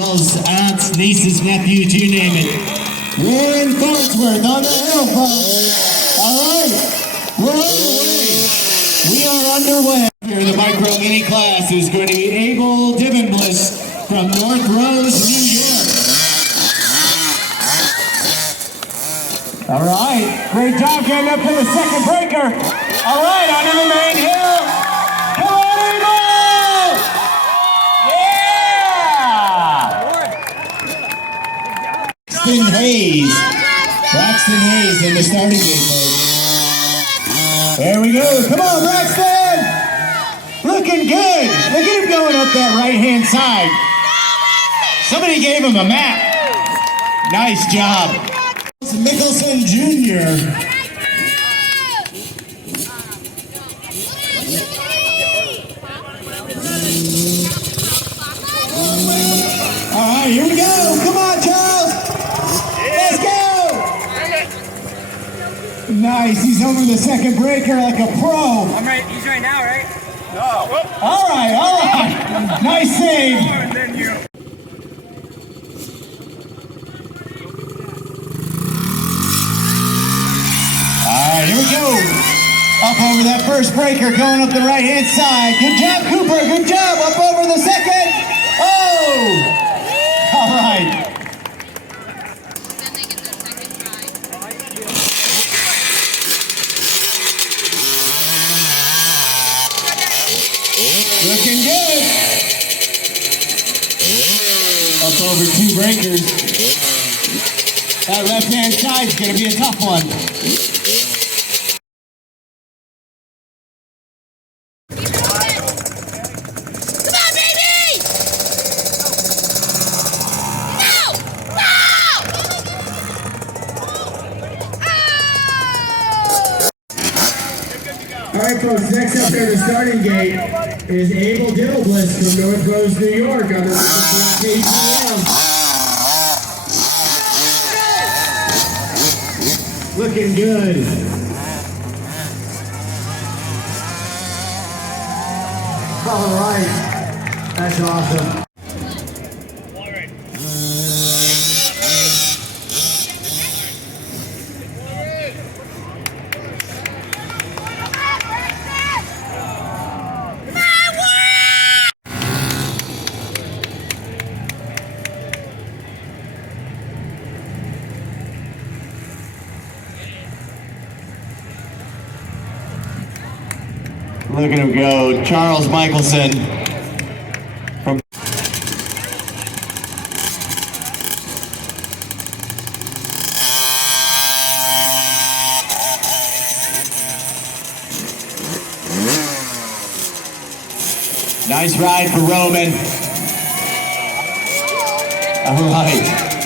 Aunts, nieces, nephews, you name it. We're in Farnsworth on the Hillclimb. All right, we're underway. We are underway. Here in the micro mini class is going to be Abel Divin-Bliss from North Rose, New York. All right, great job getting up to the second breaker. All right, onto the main hill. Come on, Abel! Braxton Hayes in the starting gate mode. There we go. Come on, Braxton! Looking good. Look at him going up that right-hand side. Somebody gave him a map. Nice job. Mickelson Jr. All right, here we go. Come on, Charles. Let's go. Nice. He's over the second breaker like a pro. I'm right. He's right now, right? No. All right. Nice save. All right, here we go. Up over that first breaker, going up the right-hand side. Good job, Cooper. Good job. Up over the second. Oh! All right. Then they get their second try. Looking good. Up over two breakers. That left-hand side's going to be a tough one. All right, folks, next up in the starting gate is Abel Divin-Bliss from North Rose, New York on the KTM. Looking good. All right, that's awesome. Look at him go, Charles Michelson. From nice ride for Roman. All right.